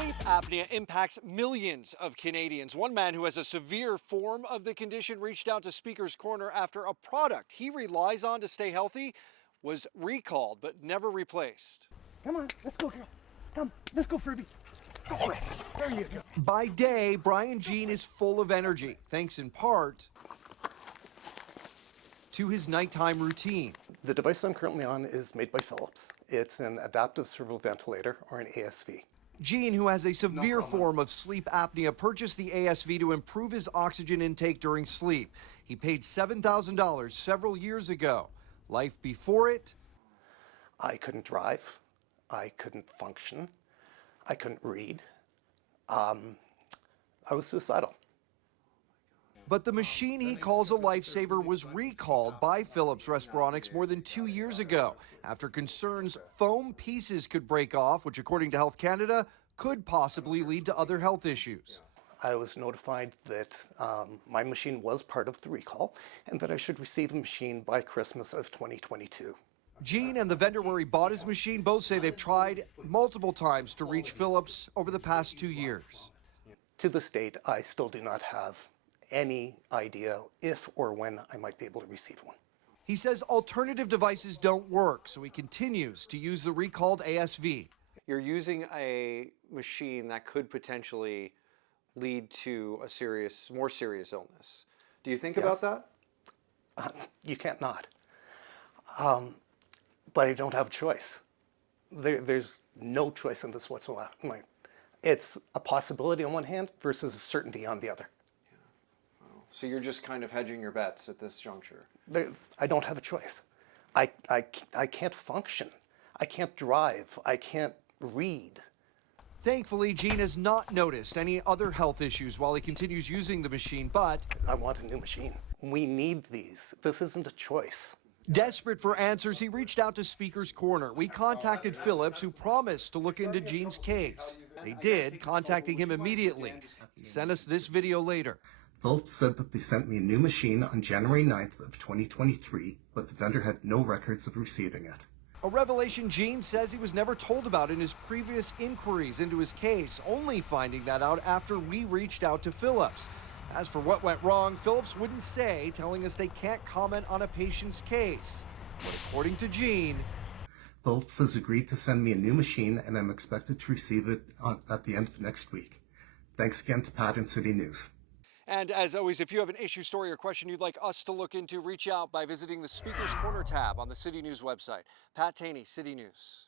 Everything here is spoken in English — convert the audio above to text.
Sleep apnea impacts millions of Canadians. One man who has a severe form of the condition reached out to Speaker's Corner after a product he relies on to stay healthy was recalled but never replaced. Come on, let's go, girl. Come, let's go, Furby. Go for it. There you go. By day, Bryan Gyene is full of energy, thanks in part to his nighttime routine. The device I'm currently on is made by Philips. It's an adaptive servo ventilator, or an ASV. Gyene, who has a severe form of sleep apnea, purchased the ASV to improve his oxygen intake during sleep. He paid $7,000 several years ago. Life before it? I couldn't drive. I couldn't function. I couldn't read. I was suicidal. But the machine he calls a lifesaver was recalled by Philips Respironics more than 2 years ago after concerns foam pieces could break off, which according to Health Canada could possibly lead to other health issues. I was notified that my machine was part of the recall and that I should receive a machine by Christmas of 2022. Gyene and the vendor where he bought his machine both say they've tried multiple times to reach Philips over the past 2 years. To this date, I still do not have any idea if or when I might be able to receive one. He says alternative devices don't work, so he continues to use the recalled ASV. You're using a machine that could potentially lead to a more serious illness. Do you think about that? You can't not. But I don't have a choice. There's no choice in this whatsoever. It's a possibility on one hand versus a certainty on the other. So you're just kind of hedging your bets at this juncture? I don't have a choice. I can't function. I can't drive. I can't read. Thankfully, Gyene has not noticed any other health issues while he continues using the machine, but I want a new machine. We need these. This isn't a choice. desperate for answers, he reached out to Speaker's Corner. We contacted Philips, who promised to look into Gene's case. They did, contacting him immediately. He sent us this video later. Philips said that they sent me a new machine on January 9th of 2023, but the vendor had no records of receiving it. A revelation Gyene says he was never told about in his previous inquiries into his case, only finding that out after we reached out to Philips. As for what went wrong, Philips wouldn't say, telling us they can't comment on a patient's case. But according to Gyene, Philips has agreed to send me a new machine, and I'm expected to receive it at the end of next week. Thanks again to Pat and City News. and as always, if you have an issue, story, or question you'd like us to look into, reach out by visiting the Speaker's Corner tab on the City News website. Pat Taney, City News.